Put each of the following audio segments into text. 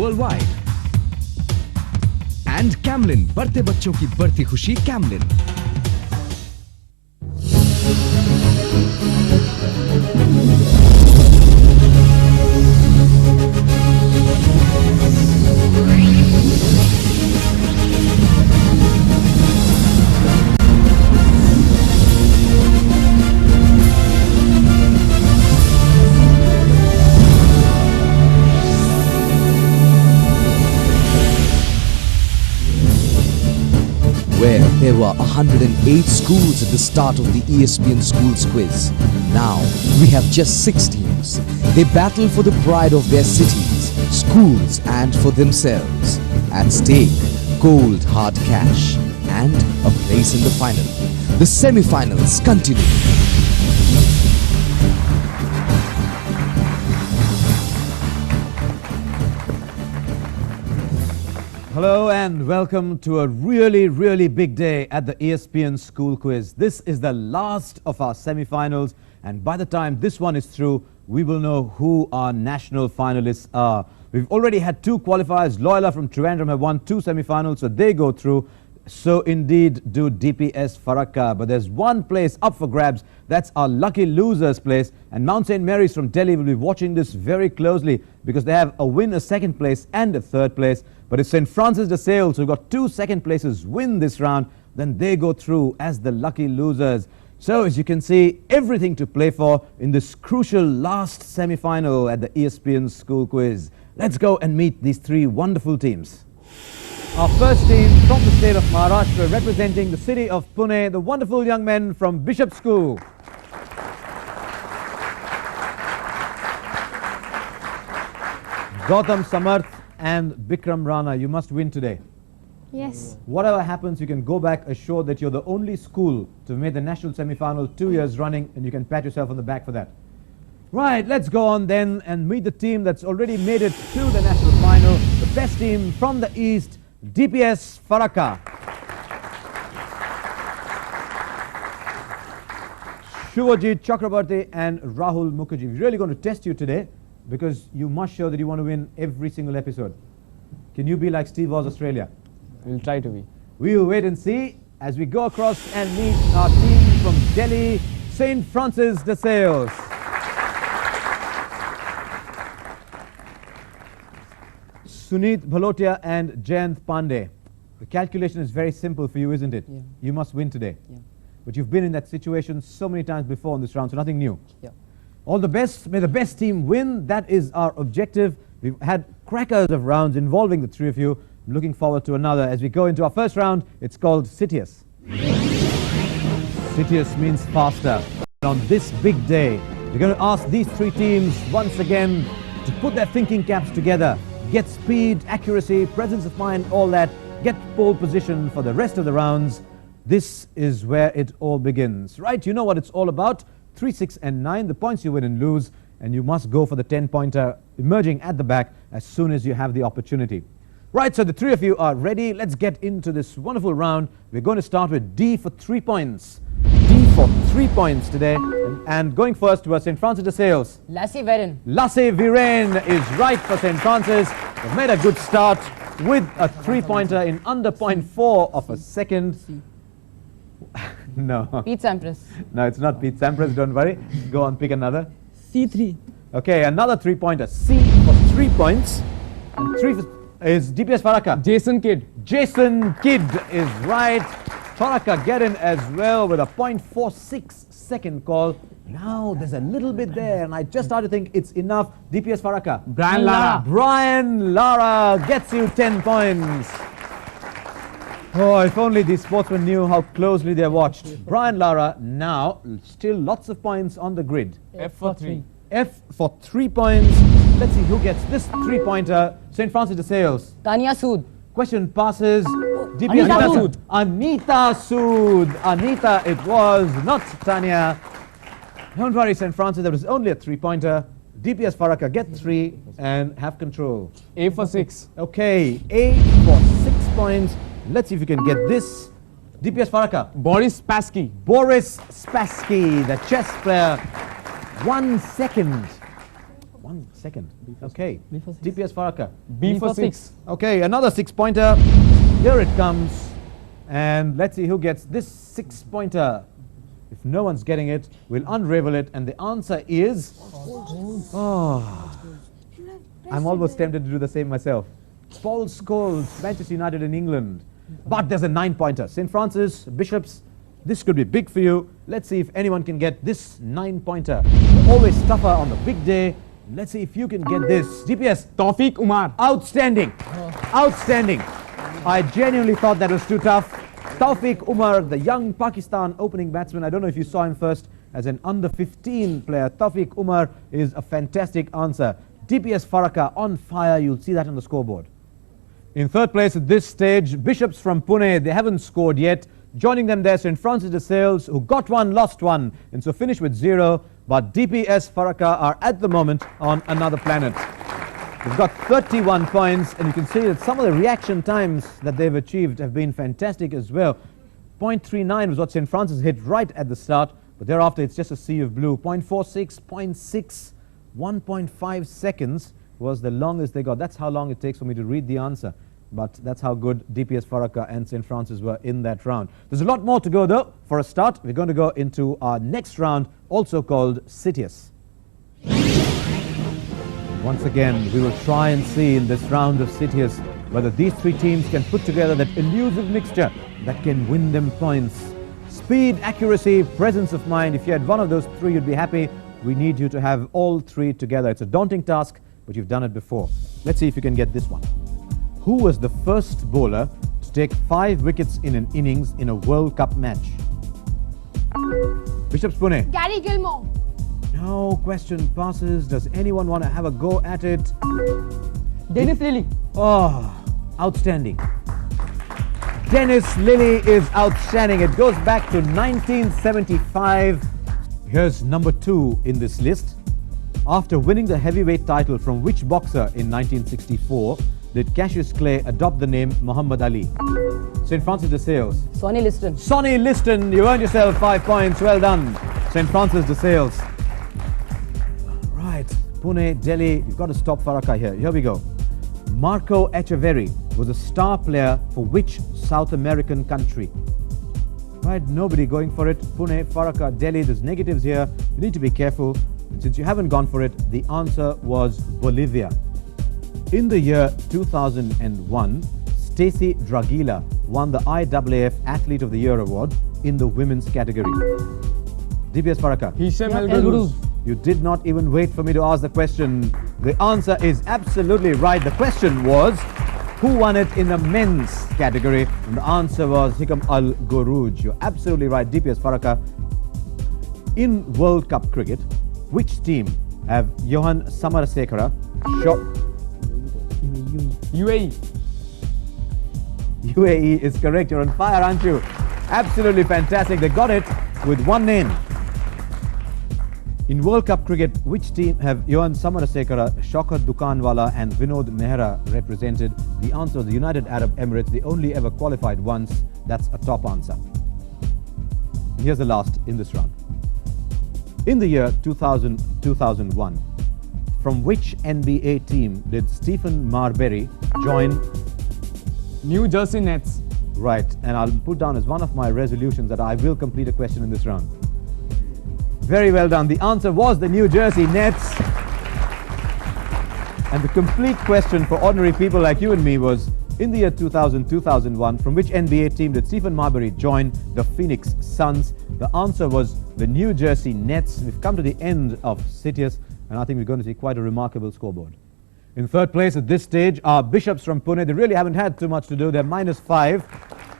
worldwide. And Camlin, बढ़ते बच्चों की बढ़ती खुशी Camlin. Where there were 108 schools at the start of the ESPN Schools Quiz. Now, we have just 6 teams. They battle for the pride of their cities, schools and for themselves. At stake, cold hard cash and a place in the final. The semi-finals continue. Hello and welcome to a really big day at the ESPN School Quiz. This is the last of our semi-finals, and by the time this one is through, we will know who our national finalists are. We've already had 2 qualifiers. Loyola from Trivandrum have won 2 semi-finals, so they go through. So indeed do DPS Farakka. But there's one place up for grabs. That's our lucky losers place. And Mount St. Mary's from Delhi will be watching this very closely because they have a win, a 2nd place and a 3rd place. But if St. Francis de Sales, who've got 2 2nd places, win this round, then they go through as the lucky losers. So as you can see, everything to play for in this crucial last semi-final at the ESPN School Quiz. Let's go and meet these 3 wonderful teams. Our first team from the state of Maharashtra, representing the city of Pune, the wonderful young men from Bishop School. Gautam Samarth and Bikram Rana, you must win today. Yes. Whatever happens, you can go back assured that you're the only school to have made the national semi-final 2 years running, and you can pat yourself on the back for that. Right, let's go on then and meet the team that's already made it to the national final. The best team from the East, DPS Farakka. Suvajit, Chakraborty and Rahul Mukherjee. We're really going to test you today because you must show that you want to win every single episode. Can you be like Steve Oz Australia? We'll try to be. We will wait and see as we go across and meet our team from Delhi, St. Francis de Sales. Suneet Bhalotia and Jayant Pandey. The calculation is very simple for you, isn't it? Yeah. You must win today. Yeah. But you've been in that situation so many times before in this round, so nothing new. Yeah. All the best. May the best team win. That is our objective. We've had crackers of rounds involving the 3 of you. I'm looking forward to another. As we go into our first round, it's called Citius. Citius means faster. And on this big day, we're going to ask these 3 teams once again to put their thinking caps together, get speed, accuracy, presence of mind, all that, get pole position for the rest of the rounds. This is where it all begins. Right, you know what it's all about. 3, 6 and 9, the points you win and lose, and you must go for the 10-pointer emerging at the back as soon as you have the opportunity. Right, so the 3 of you are ready. Let's get into this wonderful round. We're going to start with D for 3 points. D for 3 points today. And going first was St. Francis de Sales. Lassie Viren. Lassie Viren is right for St. Francis. They've made a good start with a 3-pointer in under 0.4 of a second. No. Pete Sampras. No, it's not Pete Sampras, don't worry. Go on, pick another. C3. Okay, another 3-pointer. C for 3 points. And 3 is DPS Farakka. Jason Kidd. Jason Kidd is right. Farakka get in as well with a 0.46 second call. Now there's a little bit there, and I just started to think it's enough. DPS Farakka. Brian Lara. Brian Lara gets you 10 points. Oh, if only these sportsmen knew how closely they watched. Brian Lara, now still lots of points on the grid. F for 3. F for 3 points. Let's see who gets this 3-pointer. St. Francis de Sales. Tanya Sood. Question passes. Anita Sood. Anita Sood. Anita it was, not Tanya. Don't worry, St. Francis, there was only a 3-pointer. DPS Farakka get 3 and have control. A for 6. Okay, A for 6 points. Let's see if you can get this. DPS Farakka. Boris Spassky. Boris Spassky, the chess player. 1 second. 1 second. Okay. B for 6. DPS Farakka. B for 6. Okay, another 6-pointer. Here it comes. And let's see who gets this 6-pointer. If no one's getting it, we'll unravel it. And the answer is... Oh, I'm almost tempted to do the same myself. Paul Scholes, Manchester United in England. But there's a 9-pointer. St. Francis, Bishops, this could be big for you. Let's see if anyone can get this 9-pointer. Always tougher on the big day. Let's see if you can get this. DPS. Tawfiq Umar. Outstanding. Outstanding. I genuinely thought that was too tough. Tawfiq Umar, the young Pakistan opening batsman. I don't know if you saw him first as an under-15 player. Tawfiq Umar is a fantastic answer. DPS Farakka on fire. You'll see that on the scoreboard. In third place at this stage, Bishops from Pune. They haven't scored yet. Joining them there, St. Francis de Sales, who got one, lost one, and so finished with 0. But DPS Farakka are at the moment on another planet. They've got 31 points, and you can see that some of the reaction times that they've achieved have been fantastic as well. 0.39 was what St. Francis hit right at the start, but thereafter it's just a sea of blue. 0.46, 0.6, 1.5 seconds was the longest they got. That's how long it takes for me to read the answer. But that's how good DPS Farakka and St. Francis were in that round. There's a lot more to go though. For a start, we're going to go into our next round, also called Citius. Once again, we will try and see in this round of Citius whether these three teams can put together that elusive mixture that can win them points. Speed, accuracy, presence of mind. If you had one of those three, you'd be happy. We need you to have all three together. It's a daunting task, but you've done it before. Let's see if you can get this one. Who was the first bowler to take 5 wickets in an innings in a World Cup match? Bishops Pune. Gary Gilmore. No question passes. Does anyone want to have a go at it? Dennis Lilly. Oh, outstanding. Dennis Lilly is outstanding. It goes back to 1975. Here's number 2 in this list. After winning the heavyweight title from which boxer in 1964 did Cassius Clay adopt the name Muhammad Ali? St. Francis de Sales. Sonny Liston. Sonny Liston, you earned yourself 5 points. Well done, St. Francis de Sales. Right, Pune, Delhi, you've got to stop Farakka here. Here we go. Marco Echeverri was a star player for which South American country? Right, nobody going for it. Pune, Farakka, Delhi, there's negatives here. You need to be careful. And since you haven't gone for it, the answer was Bolivia. In the year 2001, Stacey Dragila won the IAAF Athlete of the Year award in the women's category. DPS Farakka. Hisham El El Guruz. You did not even wait for me to ask the question. The answer is absolutely right. The question was, who won it in the men's category? And the answer was Hikam Al Guruj. You're absolutely right, DPS Farakka. In World Cup cricket, which team have Johan Samarasekara shot? UAE. UAE is correct. You're on fire, aren't you? Absolutely fantastic. They got it with one name. In World Cup cricket, which team have Johan Samarasekara, Shaukat Dukanwala and Vinod Mehra represented? The answer was the United Arab Emirates. They only ever qualified once. That's a top answer. Here's the last in this round. In the year 2000-2001, from which NBA team did Stephen Marbury join? New Jersey Nets. Right, and I'll put down as one of my resolutions that I will complete a question in this round. Very well done. The answer was the New Jersey Nets. And the complete question for ordinary people like you and me was, in the year 2000-2001, from which NBA team did Stephen Marbury join the Phoenix Suns? The answer was the New Jersey Nets. We've come to the end of Citius, and I think we're going to see quite a remarkable scoreboard. In third place at this stage are Bishops from Pune. They really haven't had too much to do. They're -5.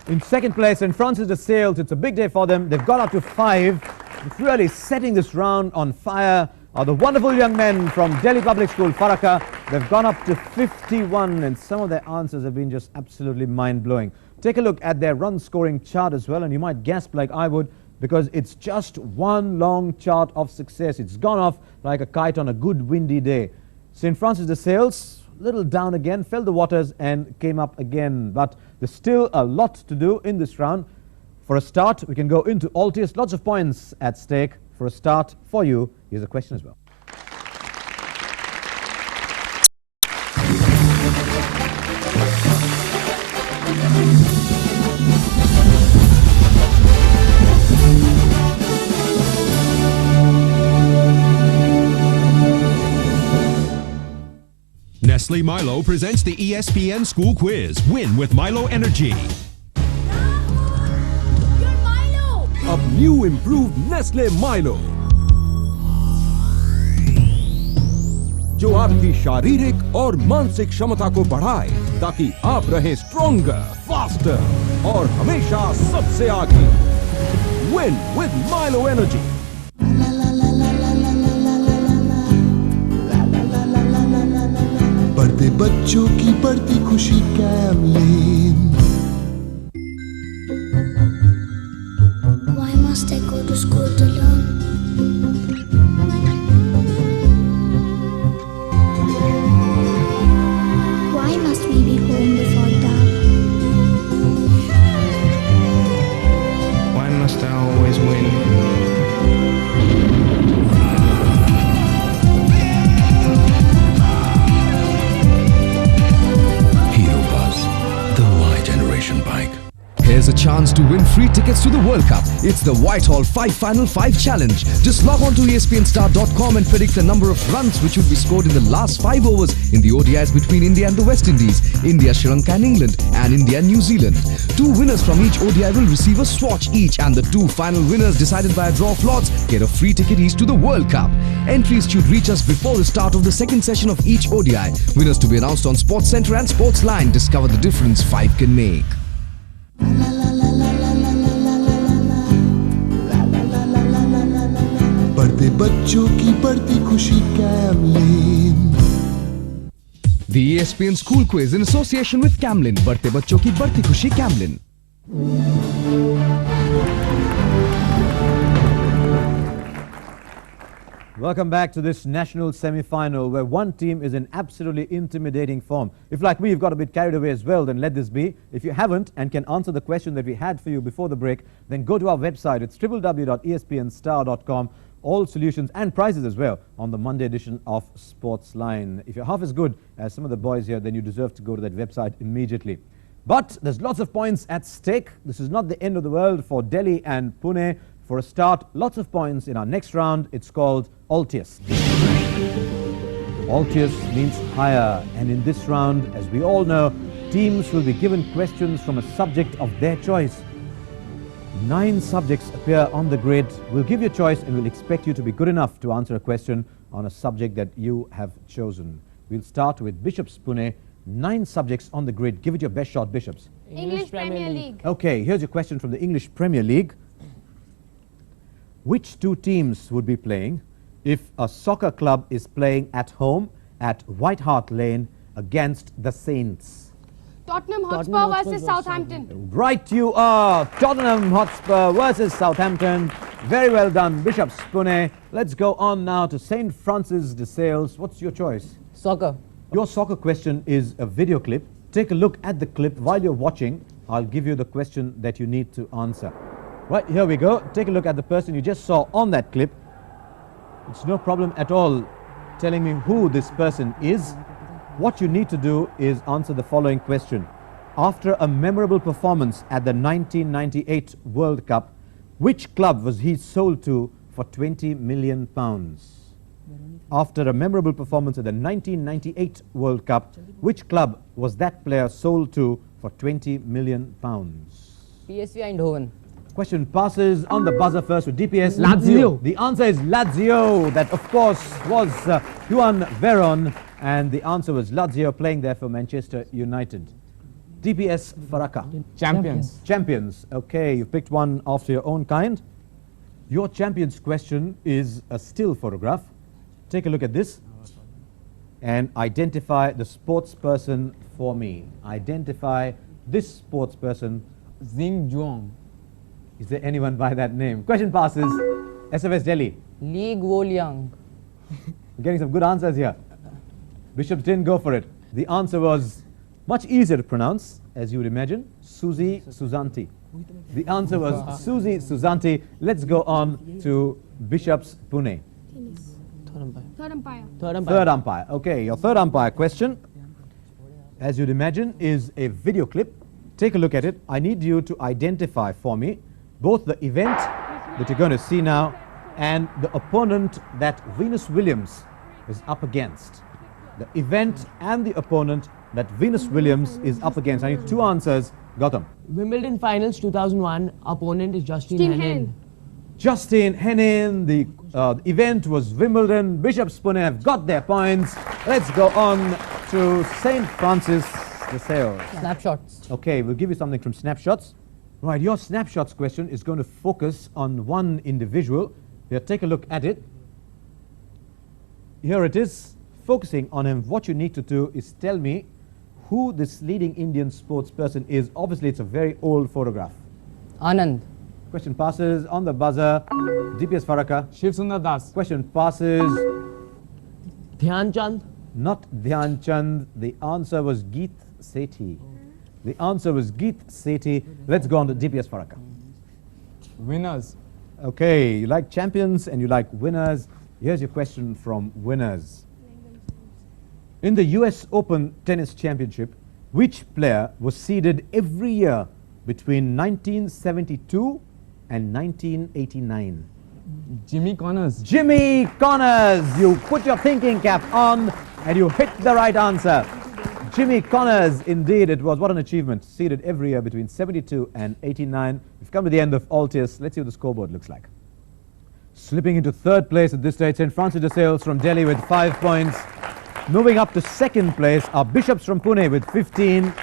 In second place, St. Francis de Sales. It's a big day for them. They've got up to 5. It's really setting this round on fire are the wonderful young men from Delhi Public School, Farakka. They've gone up to 51, and some of their answers have been just absolutely mind-blowing. Take a look at their run-scoring chart as well, and you might gasp like I would, because it's just one long chart of success. It's gone off like a kite on a good windy day. St. Francis de Sales, a little down again, fell the waters and came up again. But there's still a lot to do in this round. For a start, we can go into Altius. Lots of points at stake. For a start, for you, here's a question as well. Nestle Milo presents the ESPN School Quiz. Win with Milo Energy. Rahul! Your Milo! A new improved Nestle Milo, जो आपकी शारीरिक और मानसिक क्षमता को बढ़ाए ताकि आप रहें स्ट्रॉन्गर, फास्टर और हमेशा सबसे आगे। Win with Milo Energy. बढ़ते बच्चों की बढ़ती खुशी Camlin. Why must I go to school to learn? Why must we be home before dark? Why must I always win? Hero Buzz, the Y Generation bike. Here's a chance to win free tickets to the World Cup. It's the Whitehall 5 Final 5 Challenge. Just log on to ESPNstar.com and predict the number of runs which would be scored in the last 5 overs in the ODIs between India and the West Indies, India, Sri Lanka and England, and India and New Zealand. 2 winners from each ODI will receive a swatch each, and the 2 final winners decided by a draw of lots get a free ticket each to the World Cup. Entries should reach us before the start of the second session of each ODI. Winners to be announced on Sports Centre and Sports Line. Discover the difference 5 can make. बढ़ते बच्चों की बढ़ती खुशी Camlin. The ESPN School Quiz in association with Camlin. बढ़ते बच्चों की बढ़ती खुशी Camlin. Welcome back to this national semi-final where one team is in absolutely intimidating form. If like me you've got a bit carried away as well, then let this be. If you haven't and can answer the question that we had for you before the break, then go to our website. It's www.espnstar.com. All solutions and prizes as well on the Monday edition of Sports Line. If you're half as good as some of the boys here, then you deserve to go to that website immediately. But there's lots of points at stake. This is not the end of the world for Delhi and Pune. For a start, lots of points in our next round. It's called Altius. Altius means higher, and in this round, as we all know, teams will be given questions from a subject of their choice. 9 subjects appear on the grid. We'll give you a choice and we'll expect you to be good enough to answer a question on a subject that you have chosen. We'll start with Bishops Pune. 9 subjects on the grid. Give it your best shot, Bishops. English Premier League. Okay, here's your question from the English Premier League. Which 2 teams would be playing if a soccer club is playing at home at White Hart Lane against the Saints? Tottenham Hotspur versus Southampton. Right you are. Tottenham Hotspur versus Southampton. Very well done, Bishops Pune. Let's go on now to St. Francis de Sales. What's your choice? Soccer. Your soccer question is a video clip. Take a look at the clip. While you're watching, I'll give you the question that you need to answer. Right, here we go. Take a look at the person you just saw on that clip. It's no problem at all telling me who this person is. What you need to do is answer the following question. After a memorable performance at the 1998 World Cup, which club was he sold to for £20 million? After a memorable performance at the 1998 World Cup, which club was that player sold to for £20 million? PSV Eindhoven. Question passes on the buzzer first with DPS. Lazio. The answer is Lazio. That, of course, was Juan Veron. And the answer was Lazio, playing there for Manchester United. DPS Farakka. Champions. Champions. Okay, you picked one after your own kind. Your champions question is a still photograph. Take a look at this and identify the sports person for me. Identify this sports person. Zing Zhuang. Is there anyone by that name? Question passes. SFS Delhi. Li Guoliang. We're getting some good answers here. Bishops didn't go for it. The answer was much easier to pronounce, as you would imagine. Susie Susanti. The answer was Susie Susanti. Let's go on to Bishops Pune. Third umpire. Okay, your third umpire question, as you'd imagine, is a video clip. Take a look at it. I need you to identify for me both the event that you're going to see now and the opponent that Venus Williams is up against. the event and the opponent that Venus Williams is up against. I need two answers. Gautam. Wimbledon Finals 2001. Opponent is Justine Henin. Justine Henin. The event was Wimbledon. Bishops Pune have got their points. Let's go on to St. Francis de Sales. Snapshots. Okay, we'll give you something from Snapshots. Right, your Snapshots question is going to focus on one individual. Here, take a look at it. Here it is, focusing on him. What you need to do is tell me who this leading Indian sports person is. Obviously, it's a very old photograph. Anand. Question passes on the buzzer. DPS Farakka. Shiv Sundar Das. Question passes. Dhyan Chand. Not Dhyan Chand. The answer was Geet Sethi. The answer was Geet Sethi. Let's go on to DPS Farakka. Winners. Okay, you like champions and you like winners. Here's your question from winners. In the US Open Tennis Championship, which player was seeded every year between 1972 and 1989? Jimmy Connors. Jimmy Connors! You put your thinking cap on and you hit the right answer. Jimmy Connors, indeed, it was. What an achievement. Seeded every year between 72 and 89. We've come to the end of Altius. Let's see what the scoreboard looks like. Slipping into third place at this stage, St. Francis de Sales from Delhi with 5 points. Moving up to second place are Bishops from Pune with 15.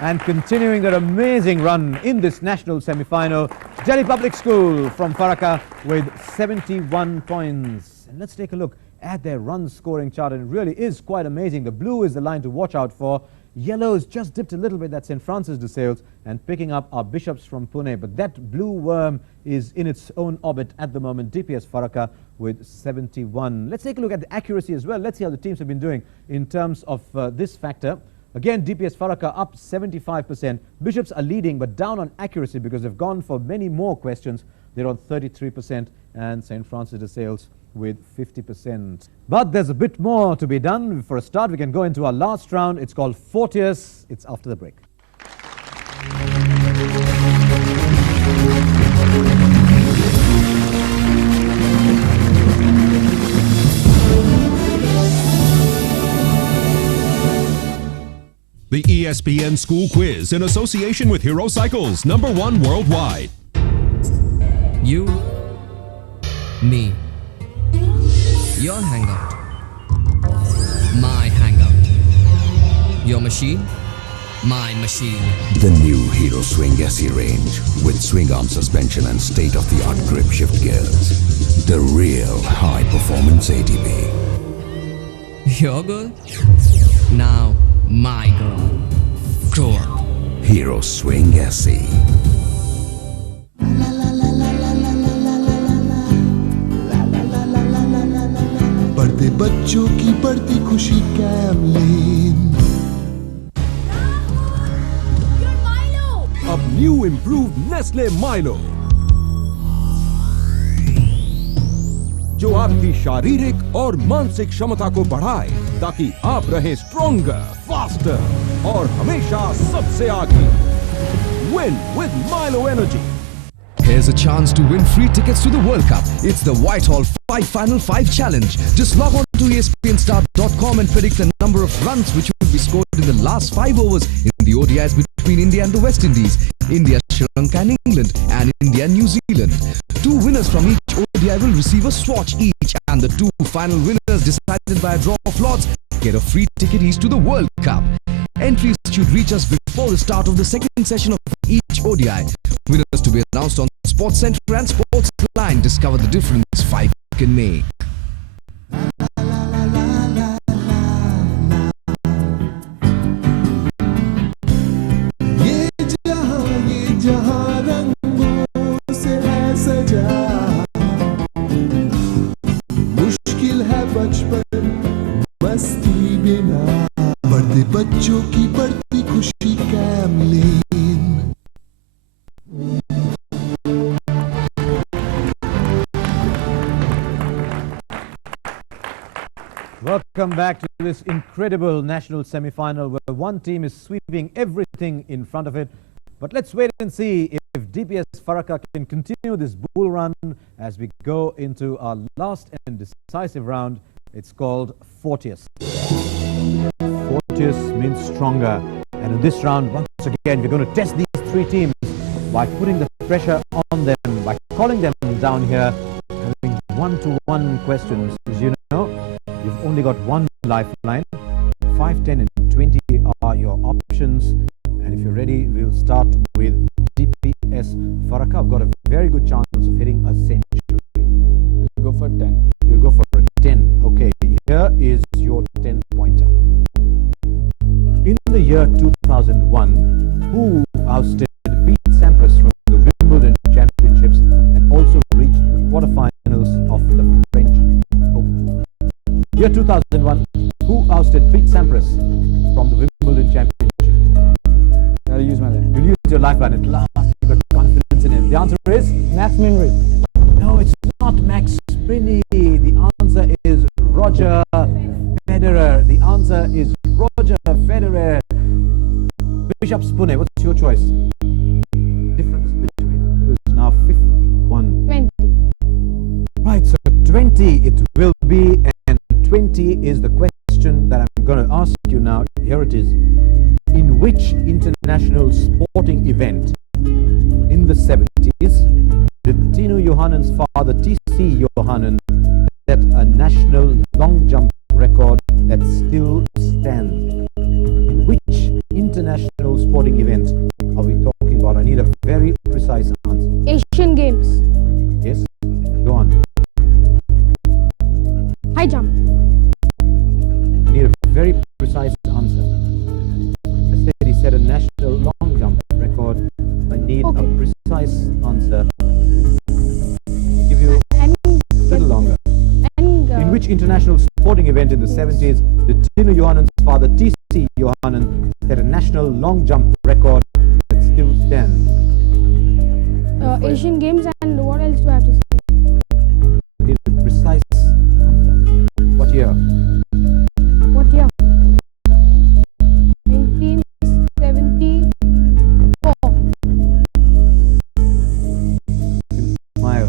And continuing their amazing run in this national semi-final, Delhi Public School from Farakka with 71 points. And let's take a look at their run scoring chart, and it really is quite amazing. The blue is the line to watch out for. Yellow has just dipped a little bit. That's St. Francis de Sales, and picking up our Bishops from Pune. But that blue worm is in its own orbit at the moment. DPS Farakka with 71. Let's take a look at the accuracy as well. Let's see how the teams have been doing in terms of this factor. Again, DPS Farakka up 75%. Bishops are leading, but down on accuracy because they've gone for many more questions. They're on 33%, and St. Francis de Sales with 50%. But there's a bit more to be done. For a start, we can go into our last round. It's called Fortius. It's after the break. The ESPN School Quiz in association with Hero Cycles, #1 worldwide. You, me, your hangout, my hangout, your machine, my machine. The new Hero Swing SE range with swing arm suspension and state-of-the-art grip shift gears. The real high-performance ATV. Your girl? Now my girl. Grow up. Hero Swing SE. बढ़ते बच्चों की बढ़ती खुशी कैमलिन. अब new improved Nestle Milo, जो आपकी शारीरिक और मानसिक क्षमता को बढ़ाए ताकि आप रहें स्ट्रॉन्गर, फास्टर और हमेशा सबसे आगे. Win with Milo Energy. Here's a chance to win free tickets to the World Cup. It's the Whitehall 5 Final 5 Challenge. Just log on to ESPNstar.com and predict the number of runs which will be scored in the last 5 overs in the ODIs between India and the West Indies, India, Sri Lanka and England, and India and New Zealand. 2 winners from each ODI will receive a swatch each, and the 2 final winners, decided by a draw of lots, get a free ticket each to the World Cup. Entries should reach us before the start of the second session of each ODI. Winners to be announced on Sports Center and Sports Line. Discover the difference 5 can make. ये जहां रंगों से है सजा. मुश्किल है बचपन मस्ती बिना. बढ़ते बच्चों की बढ़ती खुशी Camlin. Welcome back to this incredible national semi-final where one team is sweeping everything in front of it. But let's wait and see if DPS Farakka can continue this bull run as we go into our last and decisive round. It's called Fortius. Fortius means stronger. And in this round, once again, we're going to test these three teams by putting the pressure on them, by calling them down here, having one-to-one questions. As you know, you've only got one lifeline. 5, 10 and 20 are your options. And if you're ready, we'll start with DPS Farakka. I've got a very good chance of hitting a century. Go for 10. You'll go for a 10. Okay, here is your 10-pointer. In the year 2001, who ousted Pete Sampras from the Wimbledon Championships and also reached the quarterfinals of the French Open? Year 2001, who ousted Pete Sampras from the Wimbledon Championship? I'll use my line. You'll use your lifeline. At last, you've got confidence in him. The answer is? Max Minry. No, it's not Max Minry. The answer is Roger Federer. The answer is Roger Federer. Bishop Spune, what's your choice? Difference between is now 51. 20. Right, so 20 it will be, and 20 is the question that I'm going to ask you now. Here it is. In which international sporting event in the 70s did Tino Johannen's father T.C. Johannen set a national long jump record that still stands? Which international sporting event are we talking about? I need a very precise answer. Asian Games. Yes? Go on. High jump. I need a very precise answer. I said he set a national long jump record. I need a precise answer. I'll give you a little longer. In which international sporting event in the 70s did Tino Johannen's father T.C. Johannen set a national long jump record that still stands? Asian Games, and what else do I have to say? I need a precise answer. What year? What year? 1974. Smile.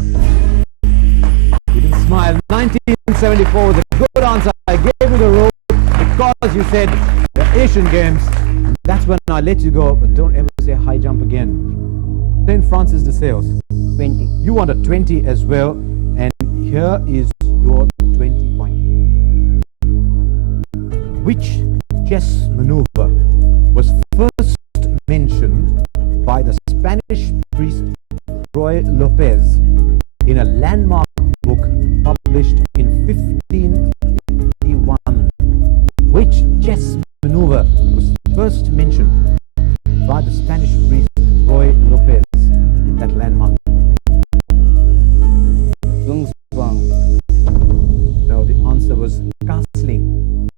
You didn't smile. 1974 was a good answer. I gave you the rope because you said the Asian Games. And that's when I let you go, but don't ever say high jump again. St. Francis de Sales. 20. You want a 20 as well, and here is your 20 point. Which chess maneuver was first mentioned by the Spanish priest Roy Lopez in a landmark book published in 1551? Which chess maneuver was first mentioned by the Spanish priest Roy Lopez in that landmark? No, the answer was castling.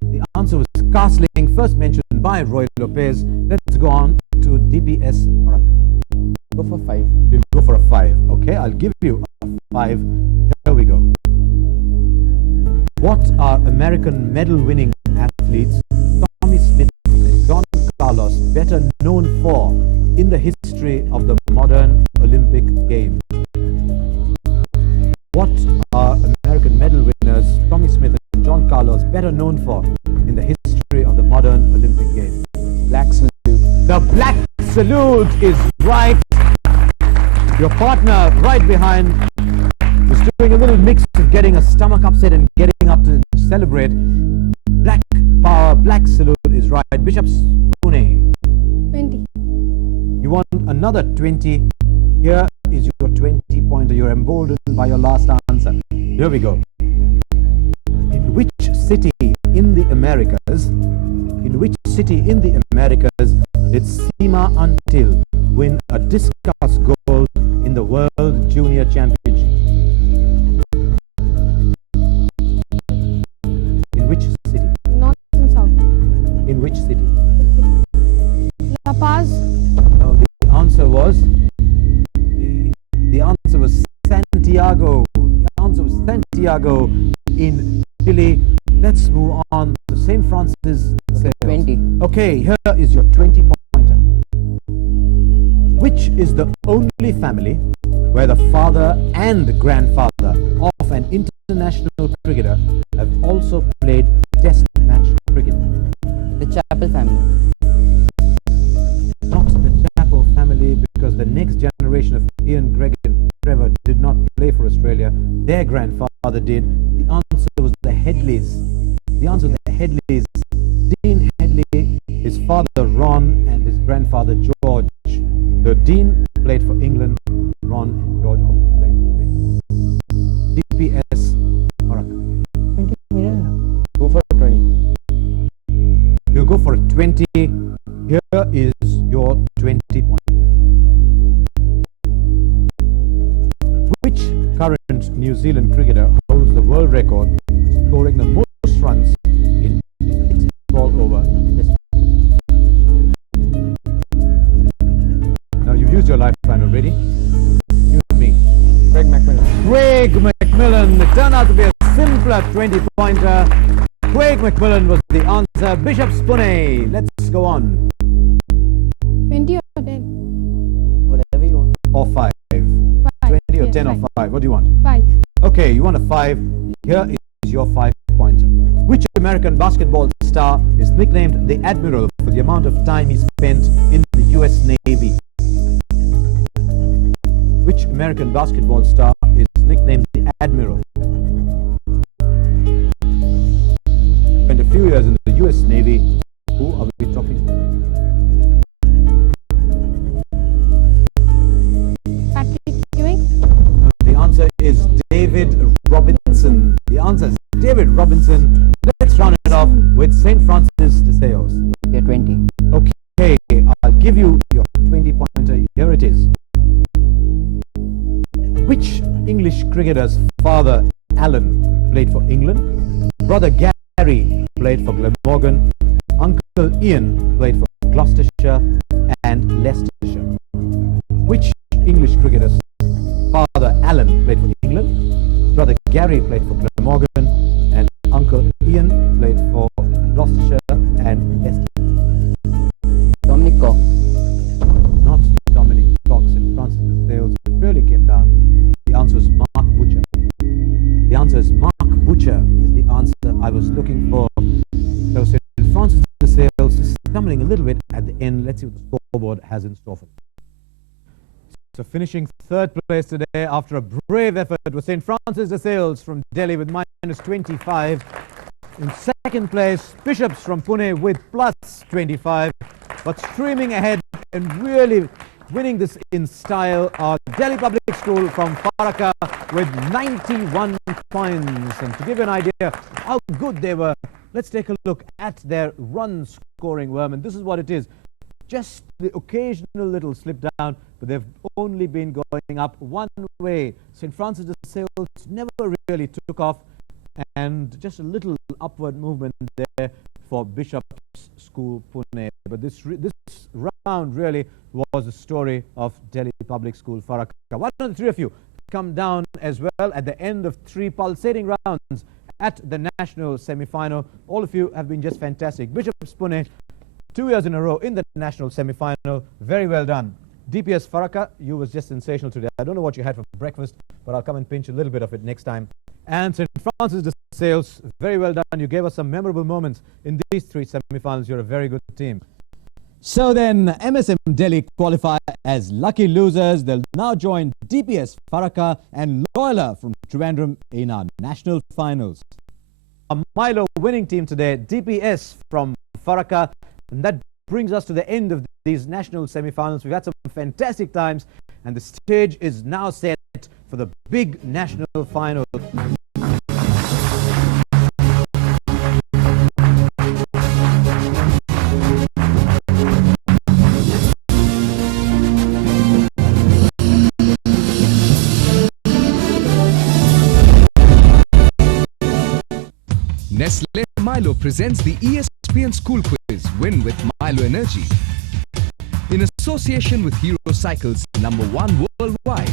The answer was castling, first mentioned by Roy Lopez. Let's go on to DPS Farakka. Go for 5. You'll go for a 5. Okay, I'll give you a 5. Here we go. What are American medal-winning athletes Tommy Smith and John Carlos better known for in the history of the modern Olympic Games? What are American medal winners Tommy Smith and John Carlos better known for in the history of the modern Olympic Games? Black salute. The black salute is right. Your partner right behind was doing a little mix of getting a stomach upset and getting up to celebrate. Black power, black salute is right. Bishop Spune. 20. You want another 20. Here is your 20-pointer. You're emboldened by your last answer. Here we go. In which city in the Americas did Seema Until win a discus gold in the World Junior Championship? In which city? North and South. In which city? La Paz. No, the answer was Santiago. The answer was Santiago in Chile. Let's move on to St. Francis. 20. Okay, here is your 20-pointer. Which is the only family where the father and grandfather of an international cricketer have also played test match cricket? Chapel family. Not the Chappell family, because the next generation of Ian, Greg and Trevor did not play for Australia. Their grandfather did. The answer was the Headleys. The answer was the Headleys. Dean Headley, his father Ron and his grandfather George. The Dean played for England. Ron and George also played for England. DPS Farakka. 20 million. Go for 20. You go for a 20. Here is your 20 point. Which current New Zealand cricketer holds the world record scoring the most runs in 6 ball over Test? Now you've used your lifeline already. You and me. Craig McMillan. Craig McMillan. It turned out to be a simpler 20-pointer. Craig McMillan was the answer. Bishop's Pune. Let's go on. 20 or 10? Whatever you want. Or 5. 5. 20 or 10 or 5. What do you want? 5. Okay, you want a 5. Here is your 5-pointer. Which American basketball star is nicknamed the Admiral for the amount of time he spent in the US Navy? Which American basketball star is nicknamed the Admiral? Spent a few years in the US Navy. Who are we talking? Patrick Ewing? The answer is David Robinson. The answer is David Robinson. Let's round it off with St. Francis de Sales. Okay, 20. Okay, I'll give you your 20-pointer. Here it is. Which English cricketer's father, Alan, played for England? Brother Gary played for Glamorgan. Uncle Ian played for Gloucestershire and Leicestershire. Which English cricketer's father, Alan, played for England? Brother Gary played for Glamorgan. And Uncle Ian played for Gloucestershire and Leicestershire. Dominic Cox. Not Dominic Cox and Francis de Sales. It really came down. The answer is Mark Butcher. The answer is Mark Butcher is the answer I was looking for. So St. Francis de Sales is stumbling a little bit at the end. Let's see what the scoreboard has in store for them. So finishing third place today after a brave effort was St. Francis de Sales from Delhi with minus 25. In second place, Bishops from Pune with plus 25. But streaming ahead and really winning this in style are Delhi Public School from Farakka with 91 points. And to give you an idea how good they were, let's take a look at their run scoring worm. And this is what it is. Just the occasional little slip down, but they've only been going up one way. St. Francis de Sales never really took off, and just a little upward movement there for Bishop's School Pune. But this round really was the story of Delhi Public School Farakka. Why don't the three of you come down as well at the end of 3 pulsating rounds at the national semi-final? All of you have been just fantastic. Bishop's Pune, 2 years in a row in the national semi-final. Very well done. DPS Farakka, you was just sensational today. I don't know what you had for breakfast, but I'll come and pinch a little bit of it next time. And St. Francis de Sales, very well done. You gave us some memorable moments in these 3 semi-finals. You're a very good team. So then, MSM Delhi qualify as lucky losers. They'll now join DPS Farakka and Loyola from Trivandrum in our national finals. A Milo winning team today, DPS from Farakka. And that brings us to the end of these national semi-finals. We've had some fantastic times, and the stage is now set for the big national final. Nestle Milo presents the ESPN School Quiz. Win with Milo Energy. In association with Hero Cycles, #1 worldwide.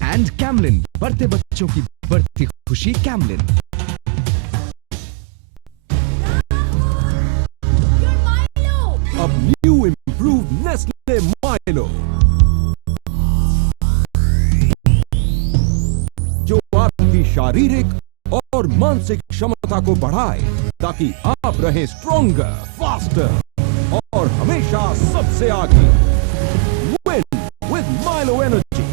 And Camlin, बढ़ते बच्चों की बढ़ती खुशी Camlin. अब new improved Nestle Milo, जो आपकी शारीरिक और मानसिक क्षमता को बढ़ाए ताकि आप रहें स्ट्रॉन्गर, फास्टर और हमेशा सबसे आगे। Win with Milo energy.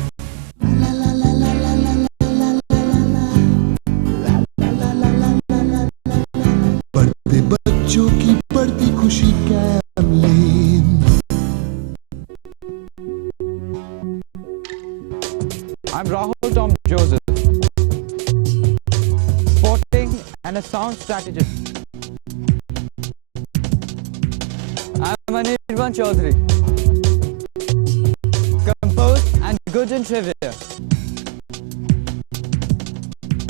बढ़ते बच्चों की बढ़ती खुशी Camlin. I'm Rahul Tom Joseph, sporting and a sound strategist. I'm Anirban Chaudhary, composed and good in trivia.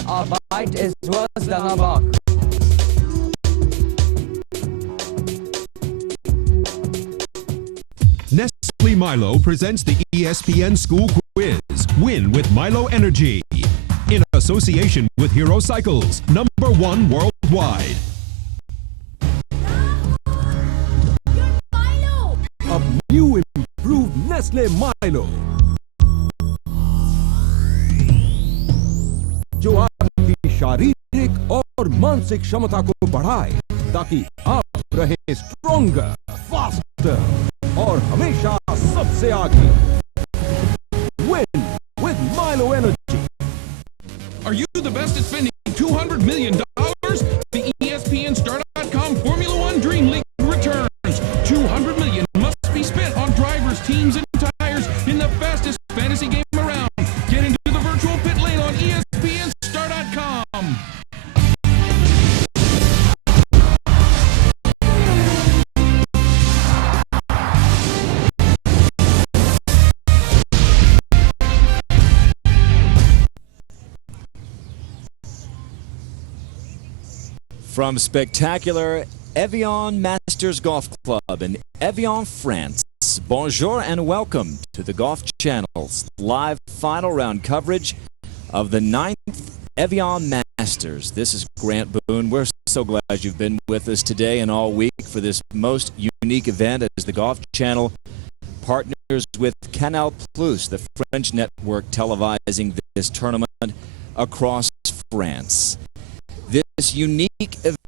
Our bite is worse than our bark. Nestle Milo presents the ESPN School Quiz. Win with Milo Energy. In association with Hero Cycles, #1 worldwide. अब new improved Nestle Milo, जो आपकी शारीरिक और मानसिक क्षमता को बढ़ाए ताकि आप रहें स्ट्रॉन्गर, फास्टर और हमेशा सबसे आगे। Win with Milo Energy. Are you the best at spending $200 million? The ESPN Star.com Formula One Dream League returns. $200 million must be spent on drivers, teams, and tires in the fastest fantasy game around. Get into the virtual pit lane on ESPN Star.com. From spectacular Evian Masters Golf Club in Evian, France, bonjour and welcome to the Golf Channel's live final round coverage of the 9th Evian Masters. This is Grant Boone. We're so glad you've been with us today and all week for this most unique event as the Golf Channel partners with Canal Plus, the French network televising this tournament across France. This unique